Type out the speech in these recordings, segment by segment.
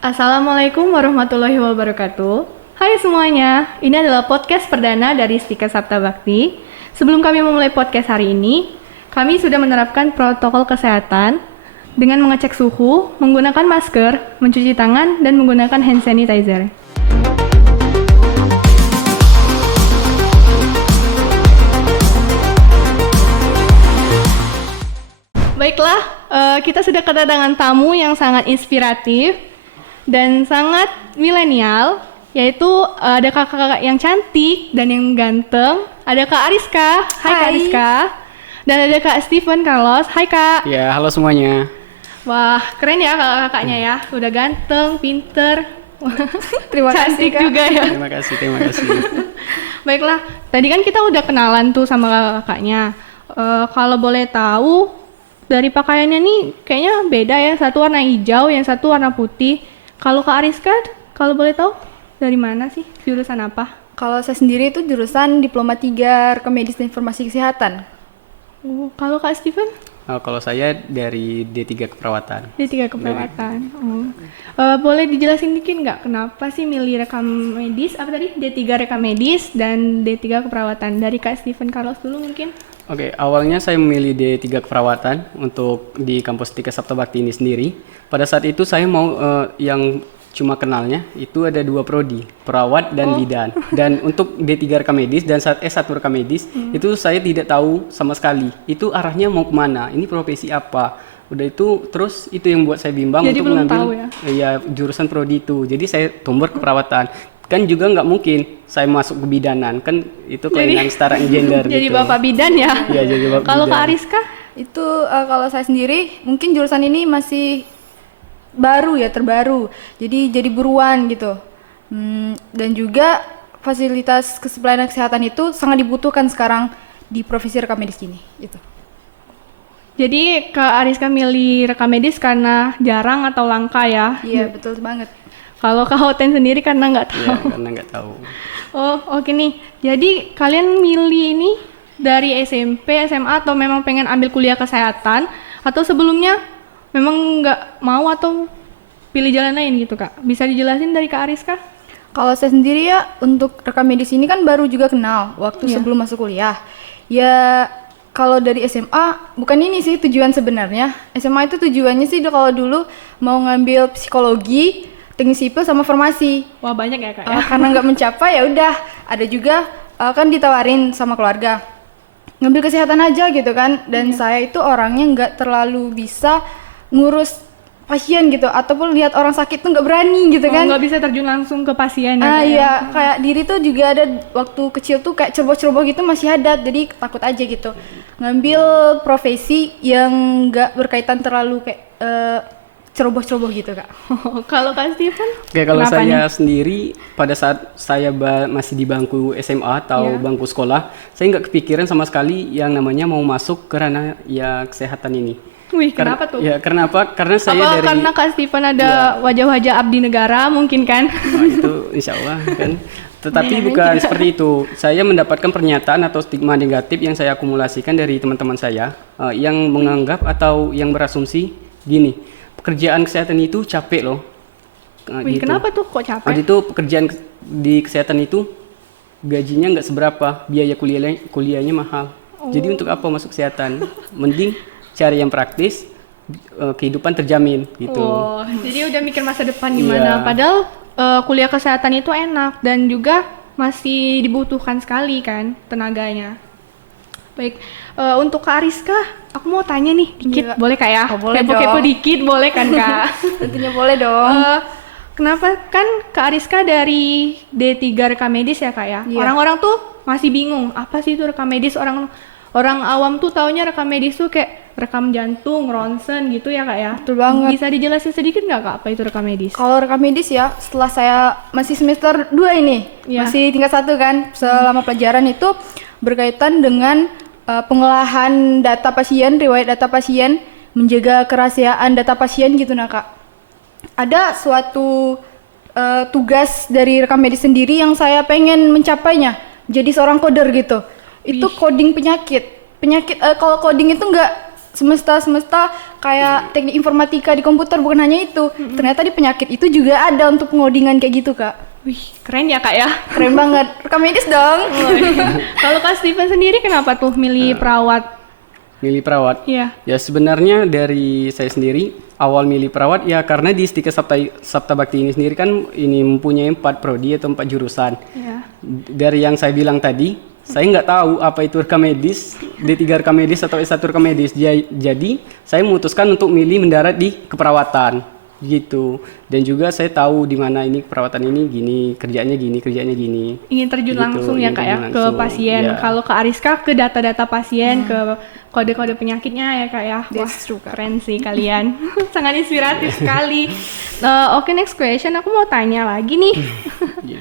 Assalamualaikum warahmatullahi wabarakatuh. Hai semuanya, ini adalah podcast perdana dari Stika Sabta Bakti. Sebelum kami memulai podcast hari ini, kami sudah menerapkan protokol kesehatan dengan mengecek suhu, menggunakan masker, mencuci tangan, dan menggunakan hand sanitizer. Baiklah, kita sudah kedatangan tamu yang sangat inspiratif dan sangat milenial, yaitu ada kakak-kakak yang cantik dan yang ganteng. Ada Kak Ariska, hai Kak Ariska. Dan ada Kak Steven Carlos, hai Kak. Ya, halo semuanya. Wah, keren ya kakak-kakaknya ya, udah ganteng, pinter. Terima kasih, cantik Kak. juga ya. Terima kasih. Baiklah, tadi kan kita udah kenalan tuh sama kakak-kakaknya. Kalau boleh tahu, dari pakaiannya nih kayaknya beda ya, satu warna hijau, yang satu warna putih. Kalau Kak Ariska, kalau boleh tahu dari mana sih, jurusan apa? Kalau saya sendiri itu jurusan Diploma 3 Rekam Medis dan Informasi Kesehatan. Kalau Kak Steven? Kalau saya dari D3 Keperawatan. D3 Keperawatan. Boleh dijelasin dikit nggak kenapa sih milih rekam medis, apa tadi? D3 Rekam Medis dan D3 Keperawatan. Dari Kak Steven Carlos dulu mungkin. Oke, awalnya saya memilih D3 Keperawatan untuk di kampus Stika Sabta Bakti ini sendiri. Pada saat itu saya mau yang cuma kenalnya itu ada dua prodi, perawat dan bidan. Dan untuk D3 Rekam Medis dan S1 Rekam Medis itu saya tidak tahu sama sekali. Itu arahnya mau kemana? Ini profesi apa? Udah itu terus itu yang buat saya bimbang Jadi untuk belum mengambil tahu ya? jurusan prodi itu. Jadi saya tombol keperawatan. Kan juga nggak mungkin saya masuk ke bidanan, kan itu kelainan setara gender. Jadi gitu. Bapak bidan ya? Iya, jadi bapak Kalau bidan. Kak Ariska? Itu kalau saya sendiri mungkin jurusan ini masih baru ya, terbaru. Jadi buruan gitu. Dan juga fasilitas pelayanan kesehatan itu sangat dibutuhkan sekarang di profesi rekam medis ini. Gitu. Jadi Kak Ariska milih rekam medis karena jarang atau langka ya? Iya, betul banget. Kalau Kak Hoten sendiri karena nggak tahu. Iya, karena nggak tahu. Oh, oke nih. Jadi kalian milih ini dari SMP, SMA atau memang pengen ambil kuliah kesehatan atau sebelumnya memang nggak mau atau pilih jalan lain gitu, Kak? Bisa dijelasin dari Kak Ariska? Kalau saya sendiri ya untuk rekam medis ini kan baru juga kenal waktu sebelum masuk kuliah. Ya kalau dari SMA bukan ini sih tujuan sebenarnya. SMA itu tujuannya sih kalau dulu mau ngambil psikologi, teknik sipil sama farmasi. Wah, banyak ya, Kak ya? Karena nggak mencapai ya udah ada juga kan ditawarin sama keluarga ngambil kesehatan aja gitu kan. Dan saya itu orangnya nggak terlalu bisa ngurus pasien gitu ataupun lihat orang sakit tuh nggak berani gitu kan. Nggak bisa terjun langsung ke pasien ya, Kak ya? Iya, kayak diri tuh juga ada waktu kecil tuh kayak ceroboh-ceroboh gitu masih ada, jadi takut aja gitu ngambil profesi yang nggak berkaitan terlalu kayak ceroboh-ceroboh gitu, Kak. Kalau Kak Steven? Oke, kalau Kenapa saya nih? sendiri pada saat saya masih di bangku SMA atau bangku sekolah, saya nggak kepikiran sama sekali yang namanya mau masuk ke ranah ya kesehatan ini. Wih, kenapa tuh? Ya, karena apa? Karena saya Apa dari karena Kak Steven ada wajah-wajah abdi negara mungkin kan? Nah, itu insya Allah kan. Tetapi bukan seperti itu. Saya mendapatkan pernyataan atau stigma negatif yang saya akumulasikan dari teman-teman saya yang menganggap atau yang berasumsi gini, pekerjaan kesehatan itu capek loh. Wih, Gitu. kenapa tuh kok capek? Waktu itu pekerjaan di kesehatan itu gajinya nggak seberapa, biaya kuliahnya mahal. Jadi untuk apa masuk kesehatan? Mending cari yang praktis, kehidupan terjamin gitu. Oh, jadi udah mikir masa depan gimana? Iya. Padahal kuliah kesehatan itu enak dan juga masih dibutuhkan sekali kan tenaganya. Baik, untuk Kak Ariska, aku mau tanya nih dikit, boleh Kak ya? Oh, boleh Kepo-kepo dong. dikit boleh kan Kak? Tentunya boleh dong. Kenapa kan Kak Ariska dari D3 Rekam Medis ya Kak ya? Iya. Orang-orang tuh masih bingung, apa sih itu rekam medis? Orang awam tuh taunya rekam medis tuh kayak rekam jantung, ronsen gitu ya Kak ya? Betul banget. Bisa dijelasin sedikit nggak Kak apa itu rekam medis? Kalau rekam medis ya, setelah saya masih semester 2 ini, Iya. masih tingkat 1 kan, selama pelajaran itu berkaitan dengan pengolahan data pasien, riwayat data pasien, menjaga kerahasiaan data pasien gitu nah Kak. Ada suatu tugas dari rekam medis sendiri yang saya pengen mencapainya, jadi seorang coder gitu. Itu coding penyakit. Kalau coding itu nggak semesta kayak teknik informatika di komputer, bukan hanya itu. Ternyata di penyakit itu juga ada untuk pengodingan kayak gitu, Kak. Wih, keren ya Kak ya. Keren banget. Rekam medis dong. Kalau Kak Steven sendiri kenapa tuh milih perawat? Milih perawat. Iya. Ya sebenarnya dari saya sendiri awal milih perawat ya karena di Stika Sapta Bakti ini sendiri kan ini mempunyai 4 prodi atau 4 jurusan. Iya. Dari yang saya bilang tadi, saya nggak tahu apa itu rekam medis, D3 rekam medis atau S1 rekam medis. Jadi saya memutuskan untuk milih mendarat di keperawatan gitu. Dan juga saya tahu di mana ini perawatan ini gini, kerjanya gini. Ingin terjun Gitu, langsung ya ingin Kak ya terjun ke langsung, pasien. ya. Kalau ke Ariska ke data-data pasien, ke kode-kode penyakitnya ya Kak ya. Wah, That's true, Kak. keren sih kalian. Sangat inspiratif sekali. Oke, next question. Aku mau tanya lagi nih. Iya.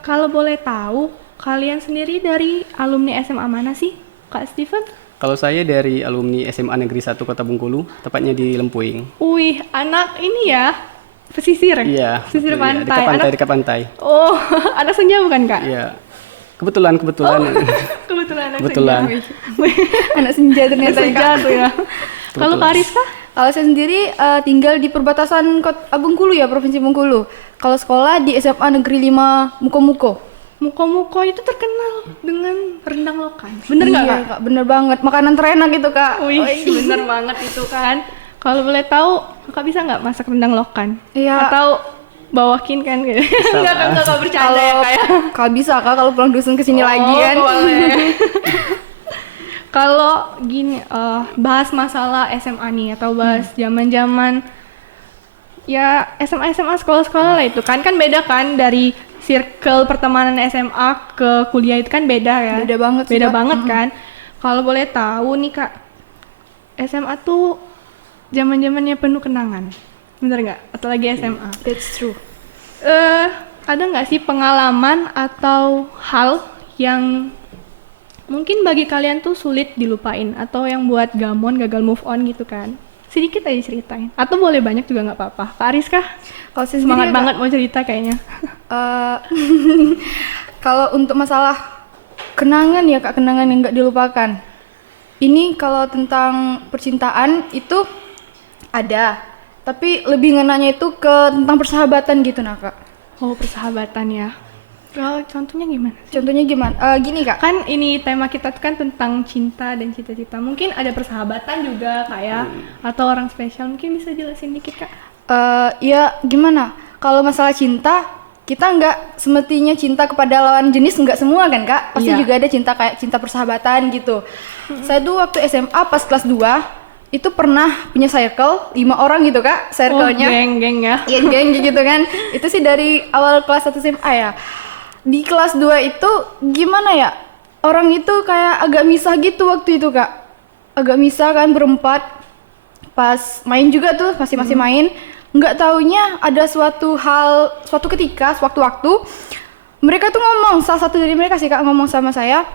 Kalau boleh tahu, kalian sendiri dari alumni SMA mana sih, Kak Steven? Kalau saya dari alumni SMA Negeri 1 Kota Bengkulu, tepatnya di Lempuing. Wih, anak ini ya, pesisir. Iya. Pesisir iya, pantai. Dekat pantai, Anak, dekat pantai. oh, anak senja bukan Kak? Iya. Kebetulan. Kebetulan anak Kebetulan. senja. Anak senja Anak ternyata, senja Kak. tuh ya. Kalau Kak Ariska? Kalau saya sendiri tinggal di perbatasan Bengkulu ya, Provinsi Bengkulu. Kalau sekolah di SMA Negeri 5 Muko-Muko. Muko-muko itu terkenal dengan rendang lokan. Bener nggak Iya, Kak? Bener banget. Makanan terenak itu, Kak. Wih, bener banget itu kan. Kalau boleh tahu, Kakak bisa nggak masak rendang lokan? Iya. Atau bawakin kan gitu? Enggak bercanda ya Kak ya. Kalau bisa, Kak, kalau pulang dusun ke sini lagi kan. Boleh. Kalau gini, bahas masalah SMA nih atau bahas zaman-zaman ya SMA sekolah-sekolah lah itu kan beda kan dari circle pertemanan SMA ke kuliah itu kan beda ya. Beda banget sih, Beda Kak. banget kan. Kalau boleh tahu nih Kak, SMA tuh zaman-zamannya penuh kenangan. Bener nggak? Atau lagi SMA? That's true. Ada nggak sih pengalaman atau hal yang mungkin bagi kalian tuh sulit dilupain atau yang buat gamon gagal move on gitu kan? Sedikit aja ceritain. Atau boleh banyak juga nggak apa-apa. Kak Ariska, Kalau saya semangat sendiri, Kak, banget mau cerita kayaknya. eh, kalau untuk masalah kenangan ya, Kak, kenangan yang nggak dilupakan. Ini kalau tentang percintaan itu ada, tapi lebih ngenanya itu ke tentang persahabatan gitu, nah, Kak. Oh, persahabatan ya. Kalau contohnya gimana? Contohnya gimana? Gini, Kak. Kan ini tema kita tuh kan tentang cinta dan cita-cita. Mungkin ada persahabatan juga kayak atau orang spesial. Mungkin bisa jelasin dikit Kak. Ya gimana? Kalau masalah cinta, kita nggak semestinya cinta kepada lawan jenis, nggak semua kan, Kak? Pasti Iya. juga ada cinta kayak cinta persahabatan gitu. Saya tuh waktu SMA pas kelas 2 itu pernah punya circle 5 orang gitu, Kak, circle-nya. Oh, geng-geng ya. Iya, geng gitu kan. Itu sih dari awal kelas 1 SMA ya. Di kelas 2 itu gimana ya? Orang itu kayak agak misah gitu waktu itu, Kak. Agak misah kan berempat. Pas main juga tuh, masih main. Nggak taunya ada suatu ketika, sewaktu-waktu mereka tuh ngomong, salah satu dari mereka sih, Kak, ngomong sama saya,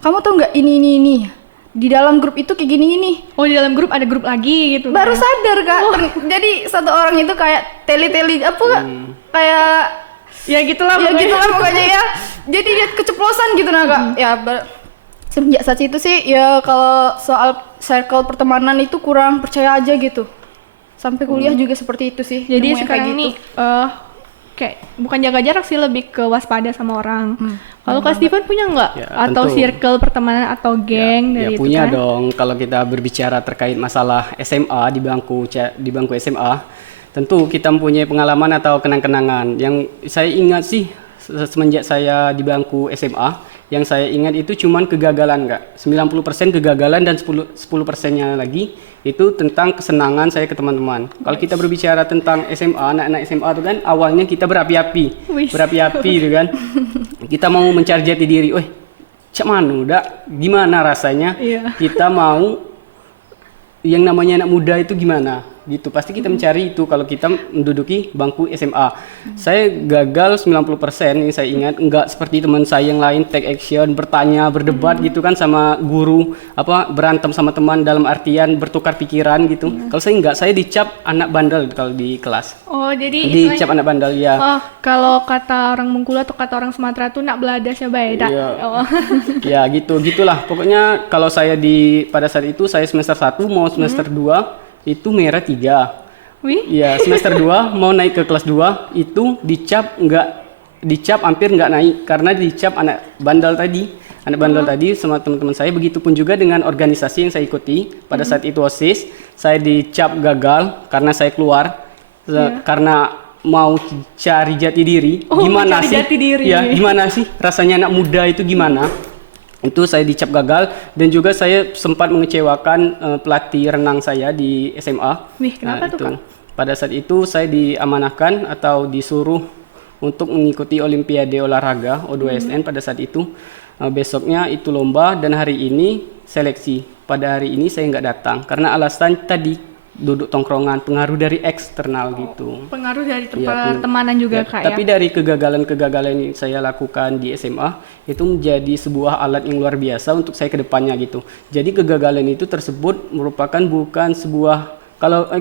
kamu tahu nggak ini. Di dalam grup itu kayak gini. Oh, di dalam grup ada grup lagi gitu. Baru kan? sadar, Kak. Jadi satu orang itu kayak teli-teli apa, Kak? Kayak Ya gitulah ya pokoknya. gitu lah pokoknya ya. Jadi dia keceplosan gitu, nah, Kak. Ya semenjak saat itu sih ya kalau soal circle pertemanan itu kurang percaya aja gitu. Sampai kuliah juga seperti itu sih. Jadi nemu yang sekarang kayak ini gitu. kayak bukan jaga jarak sih, lebih ke waspada sama orang. Kalau Kak Steven punya nggak? Ya, Atau tentu. circle pertemanan atau geng Ya dari itu punya kan? dong. Kalau kita berbicara terkait masalah SMA di bangku SMA, tentu kita mempunyai pengalaman atau kenang-kenangan. Yang saya ingat sih semenjak saya di bangku SMA, yang saya ingat itu cuman kegagalan, Kak. 90% kegagalan dan 10%-nya lagi itu tentang kesenangan saya ke teman-teman. Kalau kita berbicara tentang SMA, anak-anak SMA itu kan awalnya kita berapi-api. Wis. Berapi-api itu kan. Kita mau mencari jati diri. Cak manu dak, gimana rasanya Iya. kita mau yang namanya anak muda itu gimana? gitu. Pasti kita mencari itu kalau kita menduduki bangku SMA. Saya gagal 90%, ini saya ingat. Enggak seperti teman saya yang lain take action, bertanya, berdebat gitu kan sama guru, berantem sama teman dalam artian bertukar pikiran gitu. Kalau saya enggak, saya dicap anak bandel kalau di kelas. Oh, jadi Dicap anak bandel ya. Oh, kalau kata orang Bengkulu atau kata orang Sumatera tuh nak beladasnya beda. Iya. Oh. Ya gitulah. Pokoknya kalau saya pada saat itu saya semester 1 mau semester 2 itu merah 3. Wih. Iya, semester 2 mau naik ke kelas 2 itu dicap hampir nggak naik karena dicap anak bandel tadi. Anak bandel tadi sama teman-teman saya, begitupun juga dengan organisasi yang saya ikuti. Pada saat itu OSIS, saya dicap gagal karena saya keluar karena mau cari jati diri. Oh, Gimana mencari sih? jati diri. Ya, gimana sih rasanya anak muda itu gimana? Itu saya dicap gagal dan juga saya sempat mengecewakan pelatih renang saya di SMA. Wih, kenapa tuh, itu. Kak? Pada saat itu saya diamanahkan atau disuruh untuk mengikuti Olimpiade Olahraga O2SN pada saat itu. Besoknya itu lomba dan hari ini seleksi. Pada hari ini saya nggak datang karena alasan tadi duduk tongkrongan, pengaruh dari eksternal gitu. Pengaruh dari Iya, pertemanan juga Kak tapi dari kegagalan-kegagalan yang saya lakukan di SMA itu menjadi sebuah alat yang luar biasa untuk saya ke depannya gitu. Jadi kegagalan itu tersebut merupakan bukan sebuah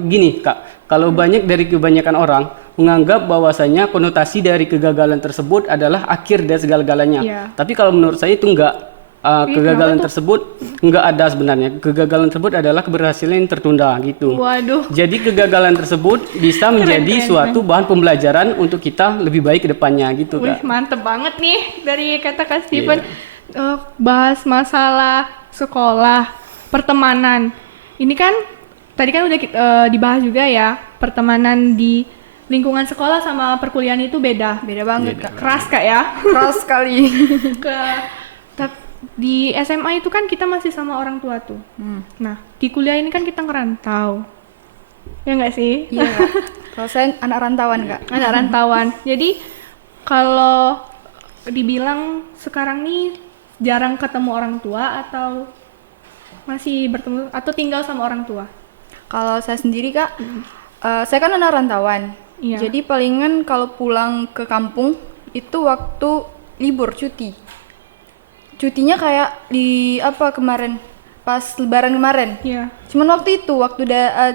gini Kak, kalau banyak dari kebanyakan orang menganggap bahwasanya konotasi dari kegagalan tersebut adalah akhir dari segala-galanya. Iya. Tapi kalau menurut saya itu enggak. Kegagalan tersebut enggak ada sebenarnya. Kegagalan tersebut adalah keberhasilan yang tertunda gitu. Waduh. Jadi kegagalan tersebut bisa menjadi suatu bahan pembelajaran untuk kita lebih baik ke depannya gitu Wih, Kak. mantep banget nih dari kata Kak Steven. Bahas masalah sekolah, pertemanan. Ini kan tadi kan udah dibahas juga ya, pertemanan di lingkungan sekolah sama perkuliahan itu beda. Beda banget, Kak. Keras Kak ya. Keras sekali. Di SMA itu kan kita masih sama orang tua tuh. Nah, di kuliah ini kan kita ngerantau. Ya nggak sih? Iya, Kak. Kalau saya anak rantauan, Kak. Anak rantauan. Jadi kalau dibilang sekarang nih jarang ketemu orang tua atau masih bertemu atau tinggal sama orang tua? Kalau saya sendiri, Kak, saya kan anak rantauan. Iya. Jadi palingan kalau pulang ke kampung itu waktu libur cuti. Cutinya kayak kemarin pas lebaran kemarin. Iya. Cuman waktu itu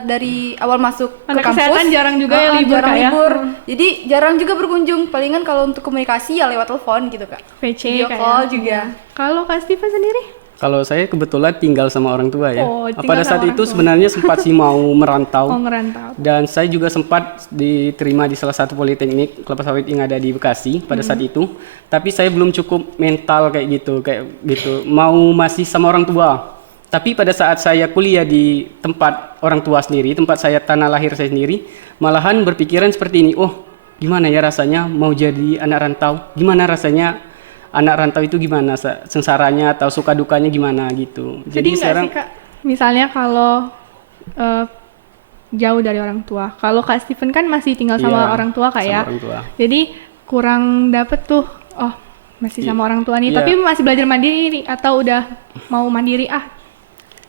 dari awal masuk Anak ke kampus kesehatan jarang juga ya libur, jarang Kak, ya? libur. Jadi jarang juga berkunjung. Palingan kalau untuk komunikasi ya lewat telepon gitu, Kak. VC Video Kak, call ya? juga. Kalau Kak Steven sendiri? Kalau saya kebetulan tinggal sama orang tua ya. Oh, tinggal Pada sama saat orang itu tua. sebenarnya sempat sih mau merantau. Oh, ngerantau. Dan saya juga sempat diterima di salah satu politeknik kelapa sawit yang ada di Bekasi pada saat itu. Tapi saya belum cukup mental kayak gitu. Mau masih sama orang tua. Tapi pada saat saya kuliah di tempat orang tua sendiri, tempat saya tanah lahir saya sendiri, malahan berpikiran seperti ini. Oh, gimana ya rasanya mau jadi anak rantau? Gimana rasanya anak rantau itu gimana? Sengsaranya atau suka dukanya gimana gitu. Jadi sekarang sih Kak, misalnya kalau jauh dari orang tua. Kalau Kak Steven kan masih tinggal sama orang tua Kak ya. Orang tua. Jadi kurang dapet tuh, masih sama orang tua nih. Iya. Tapi masih belajar mandiri nih atau udah mau mandiri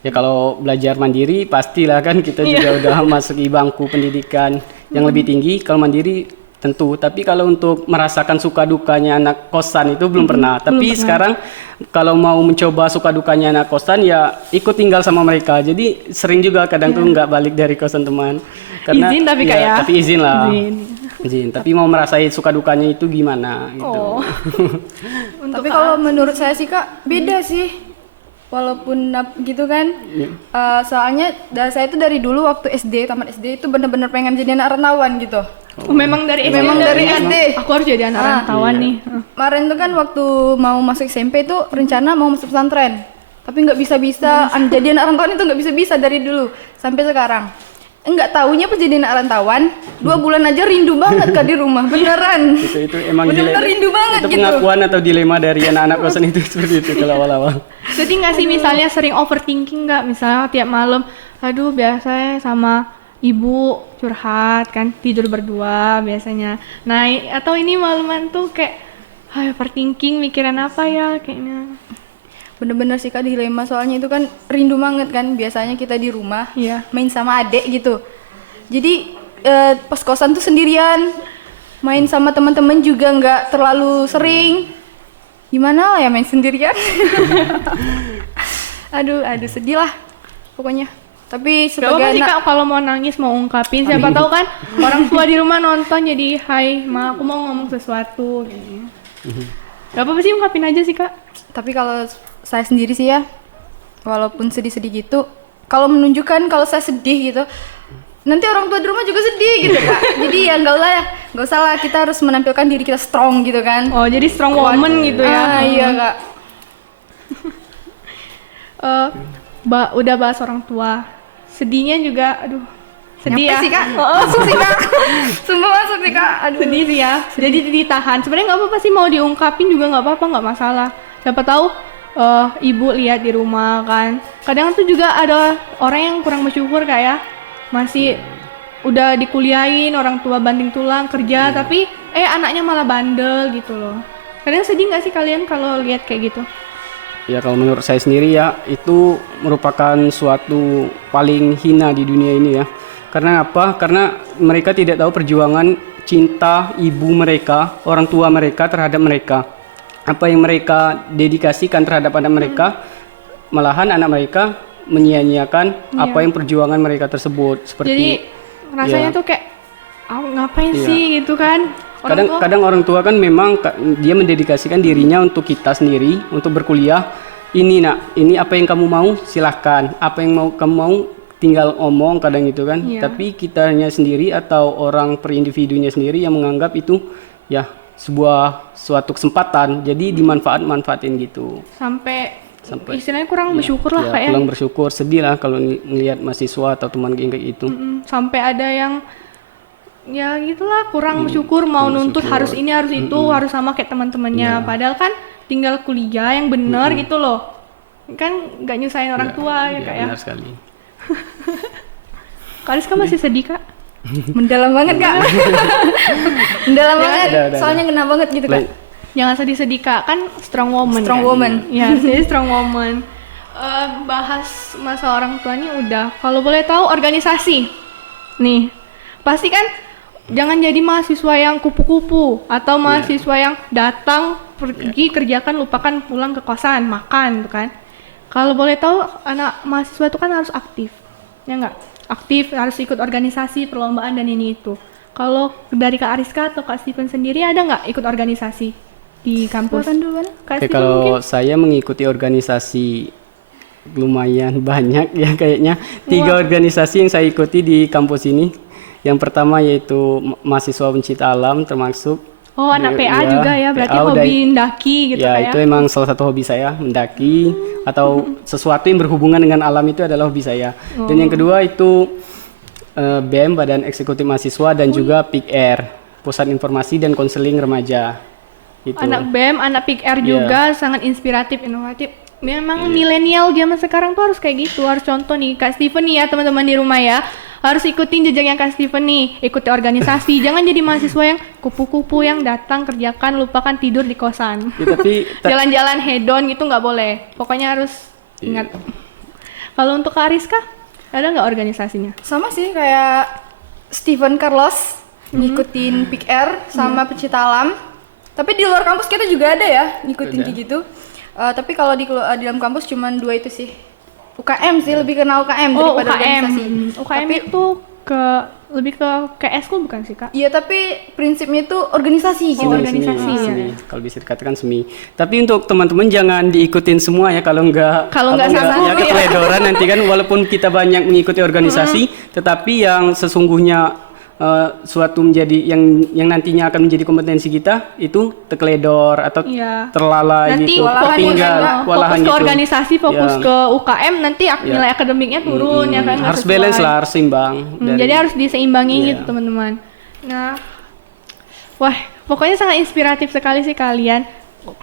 Ya kalau belajar mandiri pastilah kan kita juga udah masuki bangku pendidikan yang lebih tinggi. Kalau mandiri tentu, tapi kalau untuk merasakan suka dukanya anak kosan itu belum pernah. Tapi sekarang kalau mau mencoba suka dukanya anak kosan ya ikut tinggal sama mereka. Jadi sering juga kadang tuh nggak balik dari kosan teman. Karena, izin tapi Kak ya? Tapi izin lah. Izin. Izin. Tapi mau merasain suka dukanya itu gimana gitu. Oh. Tapi kalau menurut saya sih, Kak, beda sih. Walaupun gitu kan, soalnya saya itu dari dulu waktu SD, tamat SD itu bener-bener pengen jadi anak rantauan gitu. Memang dari SD. Memang dari SD. Aku harus jadi anak rantauan nih. Kemarin tuh kan waktu mau masuk SMP tuh rencana mau masuk pesantren, tapi nggak bisa-bisa. Jadi anak rantauan itu nggak bisa-bisa dari dulu sampai sekarang. Enggak taunya pas jadi anak rantauan 2 bulan aja rindu banget Kak di rumah, beneran. Itu emang bener-bener rindu banget itu gitu. pengakuan atau dilema dari anak-anak kosan itu seperti itu kalau awal-awal. Jadi nggak sih misalnya sering overthinking nggak? Misalnya tiap malam, aduh biasanya sama ibu curhat kan, tidur berdua biasanya. Nah atau ini malaman tuh kayak overthinking, mikirin apa ya kayaknya. Bener-bener sih Kak dilema, soalnya itu kan rindu banget kan, biasanya kita di rumah Iya. main sama adek gitu. Jadi pas kosan tuh sendirian, main sama teman-teman juga nggak terlalu sering. Gimana lah ya main sendirian? aduh sedih lah pokoknya. Tapi Gak apa sebagai sih anak Kak, kalau mau nangis mau ungkapin, siapa tahu kan orang tua di rumah nonton jadi hai ma aku mau ngomong sesuatu gitu. Gak apa-apa sih, ungkapin aja sih Kak. Tapi kalau saya sendiri sih ya, walaupun sedih-sedih gitu, kalau menunjukkan kalau saya sedih gitu, nanti orang tua di rumah juga sedih gitu Kak. Jadi ya nggak usah lah, kita harus menampilkan diri kita strong gitu kan. Oh jadi strong woman gitu ya. Iya Kak. Udah bahas orang tua, sedihnya juga aduh sedih Nyampe ya sih Kak, masuk sih Kak. Sumpah masuk sih Kak, aduh. sedih sih ya, jadi ditahan. Sebenarnya nggak apa-apa sih, mau diungkapin juga nggak apa-apa, nggak masalah. Siapa tahu ibu lihat di rumah kan. Kadang tuh juga ada orang yang kurang bersyukur kayak masih udah dikuliahin, orang tua banting tulang kerja, tapi anaknya malah bandel gitu loh. Kadang sedih nggak sih kalian kalau lihat kayak gitu? Ya kalau menurut saya sendiri ya itu merupakan suatu paling hina di dunia ini ya. Karena apa? Karena mereka tidak tahu perjuangan cinta ibu mereka, orang tua mereka terhadap mereka. Apa yang mereka dedikasikan terhadap anak mereka, malahan anak mereka menyia-nyiakan apa yang perjuangan mereka tersebut. Seperti jadi rasanya tuh kayak ngapain sih gitu kan? Kadang orang tua kan memang dia mendedikasikan dirinya untuk kita sendiri, untuk berkuliah. Ini nak, ini apa yang kamu mau silahkan, apa yang kamu mau tinggal omong kadang gitu kan. Tapi kitanya sendiri atau orang per individunya sendiri yang menganggap itu ya suatu kesempatan, jadi dimanfaatin gitu. Sampai istilahnya kurang bersyukur lah kayak. Kurang bersyukur, sedih lah kalau ngelihat mahasiswa atau teman kayak gitu. Sampai ada yang ya gitulah kurang bersyukur, mau nuntut harus ini harus itu, harus sama kayak teman-temannya. Padahal kan tinggal kuliah yang bener gitu loh, kan nggak nyusahin orang tua ya Kak ya. Benar sekali. Kak Rizka masih sedih Kak? Mendalam banget Kak. Mendalam banget, soalnya ngena banget gitu Kak. Jangan sedih-sedih Kak, kan strong woman. Strong kan? woman. Ya, jadi strong woman. Bahas masalah orang tua ini udah. Kalau boleh tahu organisasi, nih pasti kan jangan jadi mahasiswa yang kupu-kupu atau mahasiswa yang datang pergi kerjakan lupakan pulang ke kosan makan tuh kan. Kalau boleh tahu anak mahasiswa itu kan harus aktif, ya nggak? Aktif, harus ikut organisasi, perlombaan dan ini itu. Kalau dari Kak Ariska atau Kak Steven sendiri ada nggak ikut organisasi di kampus? Kak Steven Kalau mungkin? saya mengikuti organisasi lumayan banyak ya kayaknya. 3 organisasi yang saya ikuti di kampus ini. Yang pertama yaitu mahasiswa pencinta alam termasuk. Oh anak PA juga ya, berarti PA hobi mendaki gitu ya, kayak. itu emang salah satu hobi saya, mendaki atau sesuatu yang berhubungan dengan alam itu adalah hobi saya. Dan yang kedua itu BEM, Badan Eksekutif Mahasiswa, dan juga PIKR, Pusat Informasi dan Konseling Remaja. Gitu. Anak BEM, anak PIKR juga sangat inspiratif, inovatif. Memang milenial zaman sekarang tuh harus kayak gitu, harus contoh nih Kak Steven nih ya teman-teman di rumah ya. Harus ikutin jejaknya Kak Steven nih, ikuti organisasi, jangan jadi mahasiswa yang kupu-kupu yang datang kerjakan lupakan tidur di kosan. Ya, tapi jalan-jalan hedon gitu nggak boleh, pokoknya harus ingat. Kalau untuk Kak Ariska, ada nggak organisasinya? Sama sih kayak Steven Carlos, ngikutin PIKR sama pencinta alam. Tapi di luar kampus kita juga ada ya, ngikutin kayak gitu. Tapi kalau di dalam kampus cuman 2 itu sih. UKM sih, lebih kenal UKM daripada organisasi. UKM tapi, itu lebih ke eskul bukan sih Kak? Iya, tapi prinsipnya itu organisasi gitu. Organisasi ya. semi. Kalau bisa dikatakan semi. Tapi untuk teman-teman jangan diikutin semua ya, kalau nggak sanggup ya keteledoran nanti kan, walaupun kita banyak mengikuti organisasi, tetapi yang sesungguhnya suatu menjadi yang nantinya akan menjadi kompetensi kita itu terkeledor atau terlalai nanti gitu, tinggal fokus gitu. ke organisasi, fokus ke UKM, nanti nilai akademiknya turun ya kan, harus balance lah, harus seimbang. Jadi harus diseimbangi gitu teman-teman. Nah, wah pokoknya sangat inspiratif sekali sih kalian.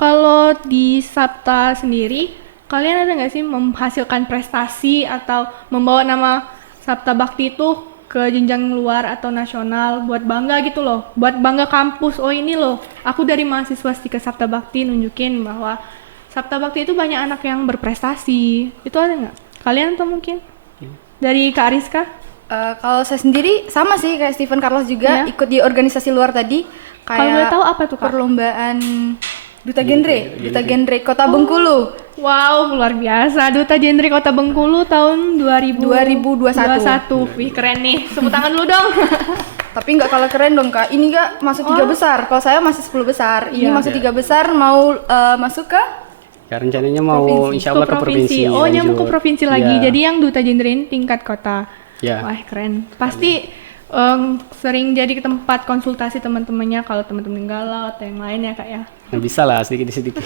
Kalau di Sapta sendiri, kalian ada nggak sih menghasilkan prestasi atau membawa nama Sapta Bakti itu ke jenjang luar atau nasional buat bangga gitu loh, buat bangga kampus. Oh ini loh, aku dari mahasiswa Stika Sapta Bakti nunjukin bahwa Sapta Bakti itu banyak anak yang berprestasi. Itu ada nggak? Kalian atau mungkin dari Kak Ariska? Kalau saya sendiri sama sih kayak Stephen Carlos juga, ikut di organisasi luar tadi. Kalau boleh Kayak tahu apa tuh, Kak? perlombaan Duta Genre Kota Bengkulu. Wow, luar biasa. Duta Genre Kota Bengkulu tahun 2021. Wih, keren nih. Tepuk tangan dulu dong. Tapi nggak kalah keren dong Kak. Ini nggak masuk 3 besar. Kalau saya masih 10 besar. Ini Iya. masuk 3 besar, mau masuk ke Ya rencananya mau Provinsi. insya Allah ke provinsi. Oh, nyambung ke lanjut. provinsi lagi. Ya. Jadi yang Duta Genre ini tingkat kota. Ya. Wah, keren. Pasti sering jadi ke tempat konsultasi teman-temannya kalau teman-teman galau atau yang lain ya, Kak ya. Nah, bisa lah sedikit-sedikit.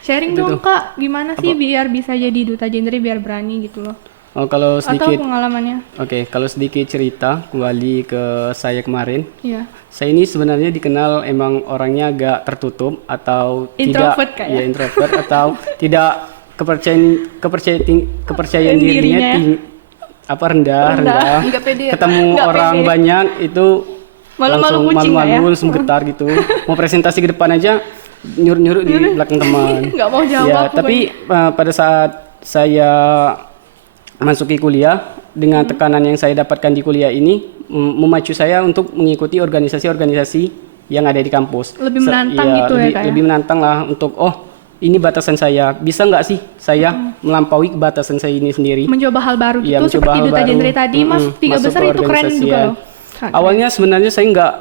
Sharing dong, Kak. Gimana sih biar bisa jadi Duta Genre biar berani gitu loh. Oh kalau Atau sedikit, pengalamannya. oke, kalau sedikit cerita kembali ke saya kemarin. Iya. Saya ini sebenarnya dikenal emang orangnya agak tertutup atau Introvert, tidak, Kak, ya? introvert atau tidak kepercayaan dirinya Dirinya. rendah. nggak pede ya, Ketemu Nggak orang pede. banyak itu Malu-malu langsung kucing, Kak, ya? malu-malu, langsung getar gitu. Mau presentasi ke depan aja nyuruh-nyuruh di belakang teman. Nggak mau Ya, jawab. tapi pada saat saya masuki kuliah dengan tekanan yang saya dapatkan di kuliah ini memacu saya untuk mengikuti organisasi-organisasi yang ada di kampus. Lebih menantang gitu ya, lebih, Kak, ya? lebih menantang lah untuk ini batasan saya. Bisa nggak sih saya melampaui batasan saya ini sendiri? Mencoba hal baru Iya, gitu mencoba seperti hal Duta baru. Genre tadi, Mas. 3 Masuk besar ke itu keren organisasi, juga ya. loh. Sangat Awalnya sebenarnya saya nggak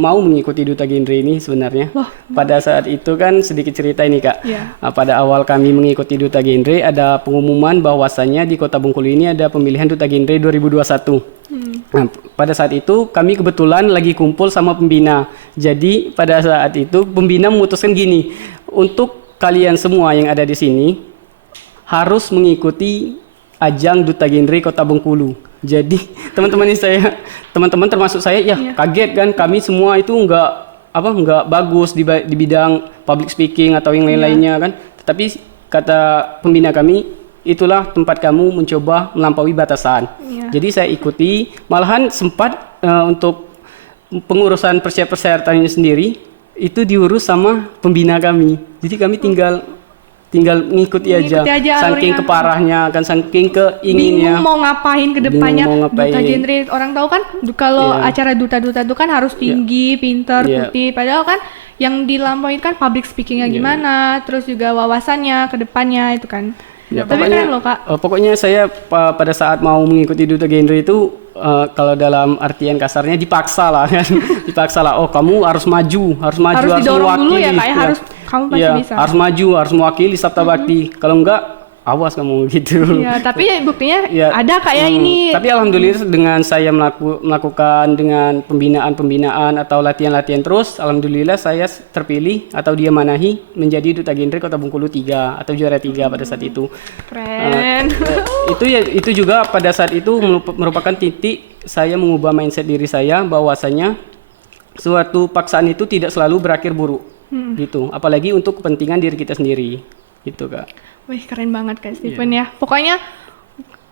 mau mengikuti Duta Genre ini sebenarnya. Wah. Pada saat itu kan sedikit cerita ini Kak. Iya. Pada awal kami mengikuti Duta Genre ada pengumuman bahwasannya di Kota Bengkulu ini ada pemilihan Duta Genre 2021. Nah, pada saat itu kami kebetulan lagi kumpul sama pembina. Jadi pada saat itu pembina memutuskan gini, untuk kalian semua yang ada di sini harus mengikuti ajang Duta Genre Kota Bengkulu. Jadi teman-teman termasuk saya ya kaget kan, kami semua itu nggak bagus di bidang public speaking atau yang lain-lainnya kan. Tapi kata pembina kami, itulah tempat kamu mencoba melampaui batasan. Iya. Jadi saya ikuti, malahan sempat untuk pengurusan persyaratannya sendiri itu diurus sama pembina kami. Jadi kami tinggal mengikuti aja. Saking alurnya. keparahnya kan, saking Bingung keinginnya. mau ngapain ke depannya. Bingung mau ngapain. Duta Genre, orang tahu kan kalau Iya. acara duta-duta itu kan harus tinggi, pintar, Iya. putih. Padahal kan yang dilampaui kan public speakingnya Iya. gimana, terus juga wawasannya ke depannya itu kan. Ya, Tapi keren loh, Kak. pokoknya saya pada saat mau mengikuti Duta Genre itu kalau dalam artian kasarnya dipaksa lah kan. Dipaksa lah, kamu harus maju, harus Didorong dulu ya, mewakili. Kak, ya. Harus kamu pasti Iya, bisa. harus maju, harus mewakili Sabta Bakti. Kalau enggak, awas kamu gitu. Iya, tapi ya buktinya Ya, ada kayak ini. Tapi alhamdulillah dengan saya melakukan dengan pembinaan atau latihan-latihan terus, alhamdulillah saya terpilih atau dia manahi menjadi Duta Genre Kota Bengkulu 3 atau juara 3 pada saat itu. Keren. Itu juga pada saat itu merupakan titik saya mengubah mindset diri saya bahwasanya suatu paksaan itu tidak selalu berakhir buruk. Gitu. Apalagi untuk kepentingan diri kita sendiri. Gitu, Kak. Wih, keren banget Kak Steven ya. Pokoknya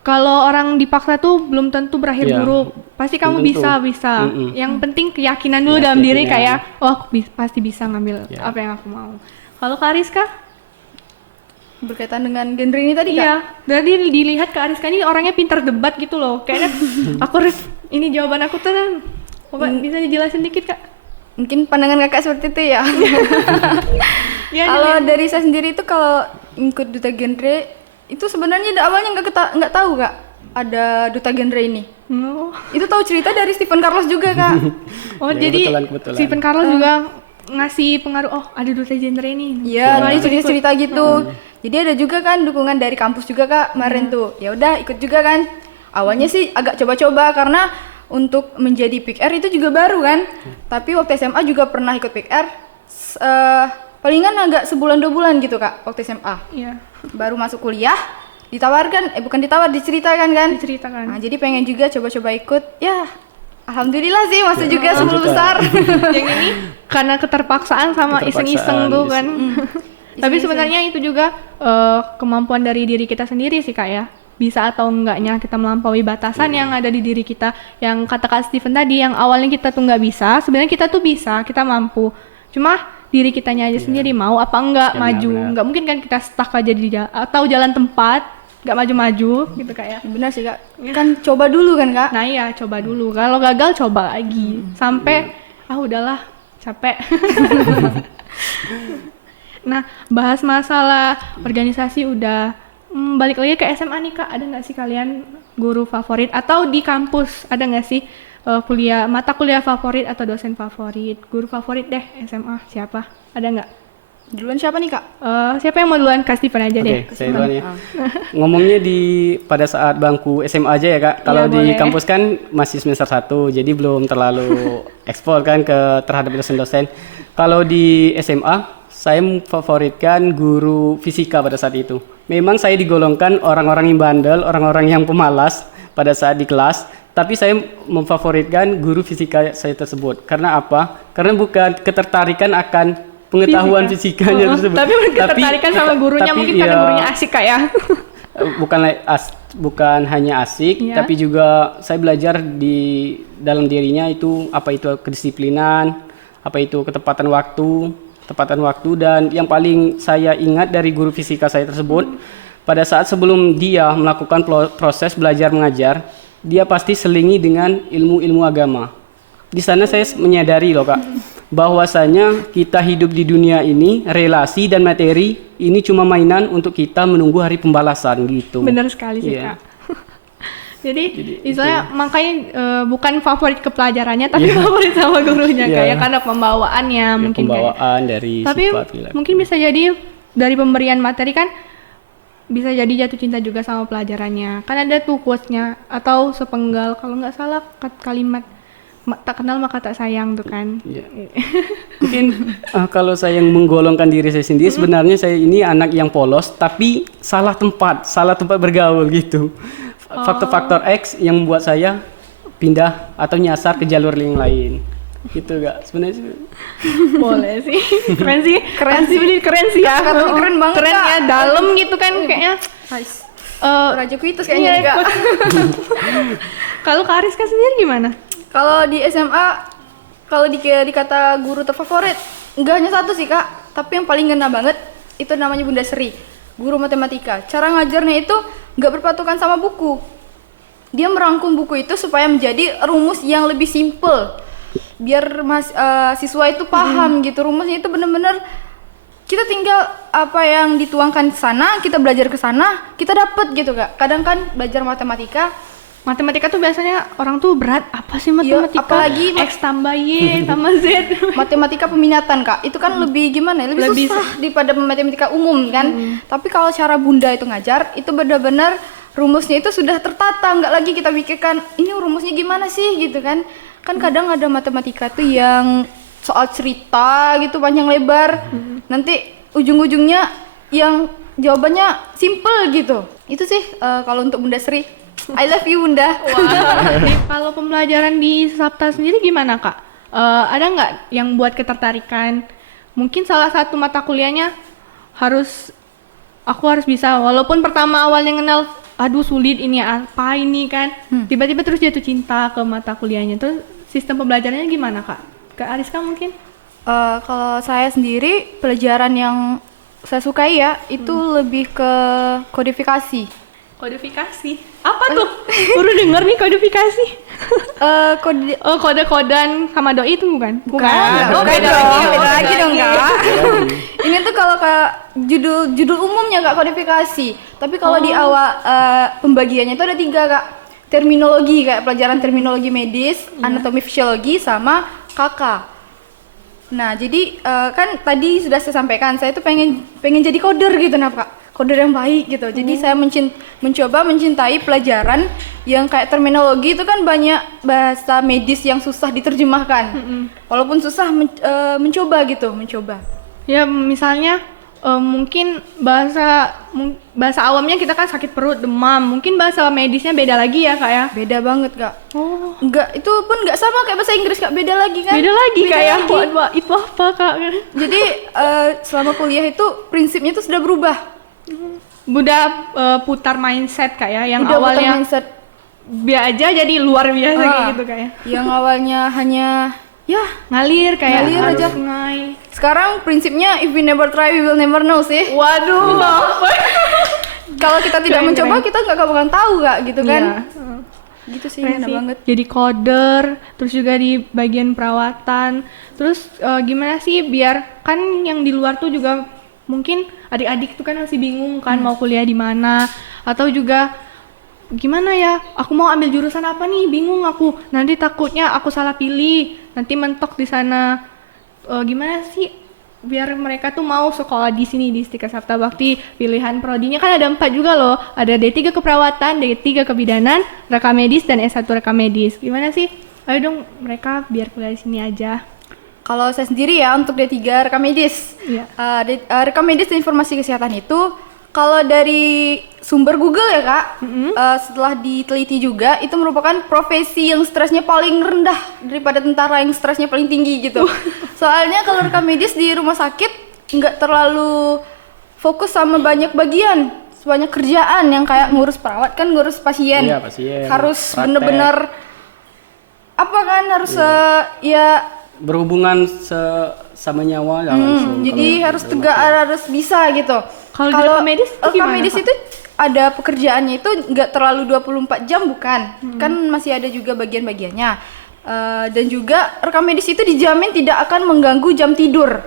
kalau orang dipaksa tuh belum tentu berakhir Iya. buruk. Pasti kamu Belum tentu. bisa. Yang penting keyakinan dulu dalam diri Keyakinan. kayak, aku pasti bisa ngambil Iya. apa yang aku mau. Kalau Kak Ariska? berkaitan dengan genre ini tadi Kak? Iya. Dari dilihat Kak Ariska ini orangnya pintar debat gitu loh. Kayaknya ini jawaban aku tuh bisa dijelasin dikit Kak? Mungkin pandangan Kakak seperti itu ya. Ya, Kalau dari saya sendiri itu kalau ikut Duta Genre itu sebenarnya awalnya nggak tahu Kak ada Duta Genre ini. Oh, Itu tahu cerita dari Stephen Carlos juga Kak. oh Ya, jadi kebetulan. Stephen Carlos juga ngasih pengaruh, ada Duta Genre ini. Iya, Coba dia ikut. cerita-cerita gitu. Jadi ada juga kan dukungan dari kampus juga Kak kemarin tuh. Ya udah ikut juga kan. Awalnya sih agak coba-coba karena untuk menjadi Pick R itu juga baru kan. Tapi waktu SMA juga pernah ikut Pick R. Palingan agak sebulan 2 bulan gitu Kak waktu SMA. Iya, Baru masuk kuliah ditawarkan, bukan ditawar, diceritakan kan. diceritakan. Nah, jadi pengen juga coba-coba ikut. Ya, alhamdulillah sih masuk juga 10 besar. Yang ini karena keterpaksaan sama iseng-iseng tuh kan. Tapi sebenarnya itu juga kemampuan dari diri kita sendiri sih Kak ya. Bisa atau enggaknya kita melampaui batasan yang ada di diri kita. Yang kata Kak Steven tadi, yang awalnya kita tuh nggak bisa, sebenarnya kita tuh bisa, kita mampu. Cuma diri kitanya aja sendiri mau apa enggak Ya, maju. benar-benar. Nggak mungkin kan kita stuck aja atau jalan tempat nggak maju-maju gitu Kak ya. Benar sih Kak. Kan coba dulu kan Kak. Nah iya, coba dulu. Kalau gagal coba lagi. Sampai udahlah capek. Nah, bahas masalah organisasi udah. Balik lagi ke SMA nih Kak. Ada nggak sih kalian guru favorit atau di kampus ada nggak sih mata kuliah favorit atau dosen favorit, guru favorit deh SMA siapa? Ada nggak? Duluan siapa nih Kak? Siapa yang mau duluan? Kak Steven aja deh. Oke, saya duluan ya. Ngomongnya pada saat bangku SMA aja ya Kak. Kalau Iya, di boleh. kampus kan masih semester 1, jadi belum terlalu ekspor kan terhadap dosen-dosen. Kalau di SMA, saya memfavoritkan guru fisika pada saat itu. Memang saya digolongkan orang-orang yang bandel, orang-orang yang pemalas pada saat di kelas, tapi saya memfavoritkan guru fisika saya tersebut. Karena apa? Karena bukan ketertarikan akan pengetahuan fisikanya tersebut. Tapi ketertarikan sama gurunya, mungkin karena gurunya asik Kak ya. Bukan hanya asik, Iya. tapi juga saya belajar di dalam dirinya itu apa itu kedisiplinan, apa itu ketepatan waktu, dan yang paling saya ingat dari guru fisika saya tersebut, pada saat sebelum dia melakukan proses belajar mengajar, dia pasti selingi dengan ilmu-ilmu agama. Di sana saya menyadari loh Kak, bahwasanya kita hidup di dunia ini, relasi dan materi ini cuma mainan untuk kita menunggu hari pembalasan gitu. Bener sekali sih Iya. Kak. Jadi istilahnya makanya bukan favorit ke pelajarannya, tapi favorit sama gurunya Iya. kayak karena pembawaannya Ya, mungkin kayak. pembawaan dari Tapi sifat perilaku. mungkin bisa jadi dari pemberian materi kan bisa jadi jatuh cinta juga sama pelajarannya. Kan ada tuh quotes-nya atau sepenggal kalau nggak salah kalimat tak kenal maka tak sayang tuh kan. Iya. Mungkin kalau saya yang menggolongkan diri saya sendiri, sebenarnya saya ini anak yang polos, tapi salah tempat bergaul gitu. Faktor-faktor X yang membuat saya pindah atau nyasar ke jalur yang lain. Gitu Kak, sebenarnya sih. Boleh sih. Keren sih. Keren sih ya. Kata-katanya keren banget, Keren Kak. ya, dalam gitu kan kayaknya. Guys. Eh, Raja Kuitus iya, kayaknya nih, Kak. Kalau Kak Ariska sendiri gimana? Kalau di SMA, kalau dikata guru terfavorit, nggak hanya satu sih Kak, tapi yang paling ngena banget itu namanya Bunda Sri, guru matematika. Cara ngajarnya itu nggak berpatokan sama buku. Dia merangkum buku itu supaya menjadi rumus yang lebih simple, biar siswa itu paham gitu. Rumusnya itu bener-bener kita tinggal apa yang dituangkan ke sana, kita belajar ke sana, kita dapet gitu Kak. Kadang kan belajar Matematika tuh biasanya orang tuh berat, apa sih matematika? apalagi X tambah Y tambah Z. matematika peminatan Kak, itu kan lebih gimana ya, lebih susah daripada matematika umum kan. Tapi kalau cara Bunda itu ngajar, itu benar-benar rumusnya itu sudah tertata, nggak lagi kita pikirkan ini rumusnya gimana sih gitu kan. Kan kadang ada matematika tuh yang soal cerita gitu panjang lebar, nanti ujung-ujungnya yang jawabannya simple gitu. Itu sih kalau untuk Bunda Sri. I love you Bunda. Kalau pembelajaran di Sabta sendiri gimana Kak? Ada nggak yang buat ketertarikan? Mungkin salah satu mata kuliahnya aku harus bisa, walaupun pertama awalnya kenal, aduh sulit ini apa ini kan, tiba-tiba terus jatuh cinta ke mata kuliahnya. Terus sistem pembelajarannya gimana Kak? Kak Ariska mungkin? Kalau saya sendiri pelajaran yang saya sukai ya itu lebih ke kodifikasi. Kodifikasi? Apa tuh? Baru denger nih kodifikasi. Kode-kodan sama doi itu bukan? Oh, beda lagi dong Kak. Ini tuh kalau judul umumnya Kak kodifikasi. Tapi kalau di awal pembagiannya itu ada 3 Kak. Terminologi kayak pelajaran terminologi medis, anatomi fisiologi sama KK. Nah, jadi kan tadi sudah saya sampaikan, saya tuh pengen jadi coder gitu nah Kak. Coder yang baik gitu. Jadi saya mencoba mencintai pelajaran yang kayak terminologi itu kan banyak bahasa medis yang susah diterjemahkan. Walaupun susah mencoba. Ya misalnya mungkin bahasa awamnya kita kan sakit perut, demam. Mungkin bahasa medisnya beda lagi ya Kak ya? Beda banget Kak. Oh. Itu pun nggak sama kayak bahasa Inggris Kak, beda lagi kan? Beda lagi Beda kayak lagi. itu apa Kak? Jadi selama kuliah itu prinsipnya itu sudah berubah. Udah putar mindset Kak ya, yang Udah putar awalnya mindset. biasa aja jadi luar biasa kayak gitu Kak ya. Yang awalnya hanya ya Ngalir kayak Ngalir harus aja. ngai. sekarang prinsipnya if we never try we will never know sih. Waduh, apa? kalau kita tidak Keren, mencoba keren. kita nggak bakalan tahu Kak gitu kan. Iya. Gitu sih, Keren enak sih. banget. Jadi coder, terus juga di bagian perawatan. Terus gimana sih biar kan yang di luar tuh juga mungkin adik-adik tuh kan masih bingung kan mau kuliah di mana, atau juga gimana ya, aku mau ambil jurusan apa nih, bingung aku. Nanti takutnya aku salah pilih, nanti mentok di sana. Gimana sih biar mereka tuh mau sekolah di sini di Stika Sapta Bakti. Pilihan prodinya kan ada 4 juga loh. Ada D3 keperawatan, D3 kebidanan, rekam medis, dan S1 rekam medis. Gimana sih? Ayo dong mereka biar kuliah di sini aja. Kalau saya sendiri ya untuk D3 rekam medis. Iya. Rekam medis dan informasi kesehatan itu kalau dari sumber Google ya Kak, setelah diteliti juga itu merupakan profesi yang stresnya paling rendah daripada tentara yang stresnya paling tinggi gitu. Soalnya kalau rekam medis di rumah sakit nggak terlalu fokus sama banyak bagian, banyak kerjaan yang kayak ngurus perawat kan ngurus pasien. Iya, pasien. Harus Praktek. bener-bener apa kan harus ya Berhubungan sama nyawa lah langsung. jadi Kalau harus tegak, harus bisa gitu. Kalau di rekam medis itu rekam gimana, medis Kak? itu ada pekerjaannya itu nggak terlalu 24 jam bukan, kan masih ada juga bagian-bagiannya. Dan juga rekam medis itu dijamin tidak akan mengganggu jam tidur.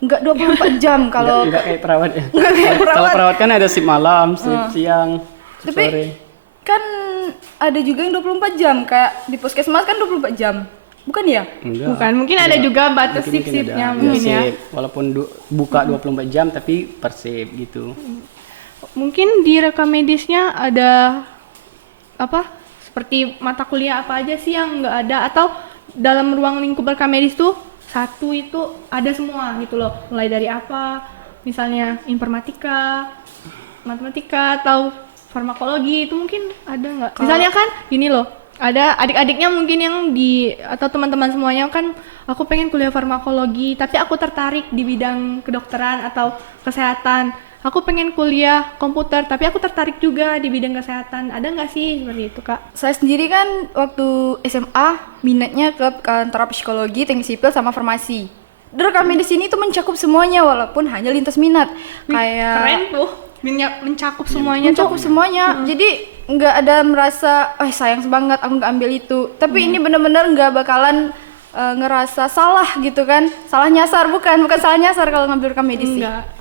Nggak 24 jam kalau Nggak kayak perawat ya. Nggak kayak Kalau perawat. perawat kan ada shift malam, shift siang, shift Tapi sore. kan ada juga yang 24 jam kayak di puskesmas kan 24 jam. Bukan ya? Enggak. Bukan, mungkin ada juga batas Mungkin shift-shiftnya ada. mungkin ya. Shift. Walaupun buka 24 jam tapi per shift gitu. Mungkin di rekam medisnya ada apa? Seperti mata kuliah apa aja sih yang nggak ada, atau dalam ruang lingkup rekam medis tuh satu itu ada semua gitu loh. Mulai dari apa? Misalnya informatika, matematika, atau farmakologi itu mungkin ada nggak? Misalnya kan gini loh, ada adik-adiknya mungkin yang atau teman-teman semuanya kan, aku pengen kuliah farmakologi tapi aku tertarik di bidang kedokteran atau kesehatan. Aku pengen kuliah komputer tapi aku tertarik juga di bidang kesehatan. Ada nggak sih seperti itu Kak? Saya sendiri kan waktu SMA minatnya ke antara psikologi, teknik sipil sama farmasi. Dan rekam medis ini tuh mencakup semuanya walaupun hanya lintas minat. Kayak Keren tuh, mencakup semuanya mencakup tuh. semuanya. Jadi nggak ada merasa, sayang banget aku nggak ambil itu. Tapi ini bener-bener nggak bakalan ngerasa salah gitu kan. Salah nyasar, bukan salah nyasar kalau ngambil rekam medis sih. Enggak.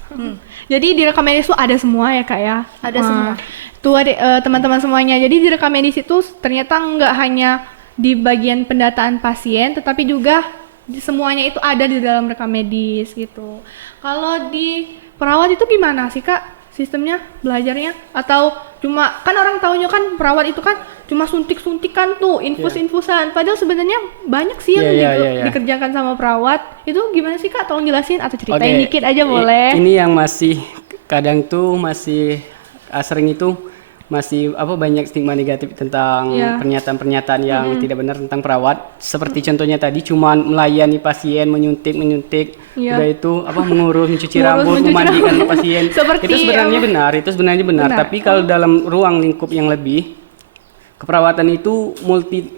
Jadi di rekam medis tuh ada semua ya Kak ya? Ada semua. Tuh teman-teman semuanya. Jadi di rekam medis itu ternyata nggak hanya di bagian pendataan pasien, tetapi juga semuanya itu ada di dalam rekam medis gitu. Kalau di perawat itu gimana sih Kak sistemnya belajarnya? Atau cuma kan orang taunya kan perawat itu kan cuma suntik-suntikan tuh, infus-infusan. Padahal sebenarnya banyak sih yang Iya. dikerjakan sama perawat. Itu gimana sih Kak? Tolong jelasin atau ceritain Oke, dikit aja boleh. Ini yang masih kadang tuh masih sering itu masih banyak stigma negatif tentang Iya. pernyataan-pernyataan yang tidak benar tentang perawat. Seperti contohnya tadi cuman melayani pasien, menyuntik, Iya. udah itu mengurus, mencuci Ngurus, rambut, mencuci memandikan rambut. pasien. Seperti, itu sebenarnya benar, benar. Tapi kalau dalam ruang lingkup yang lebih, keperawatan itu multi,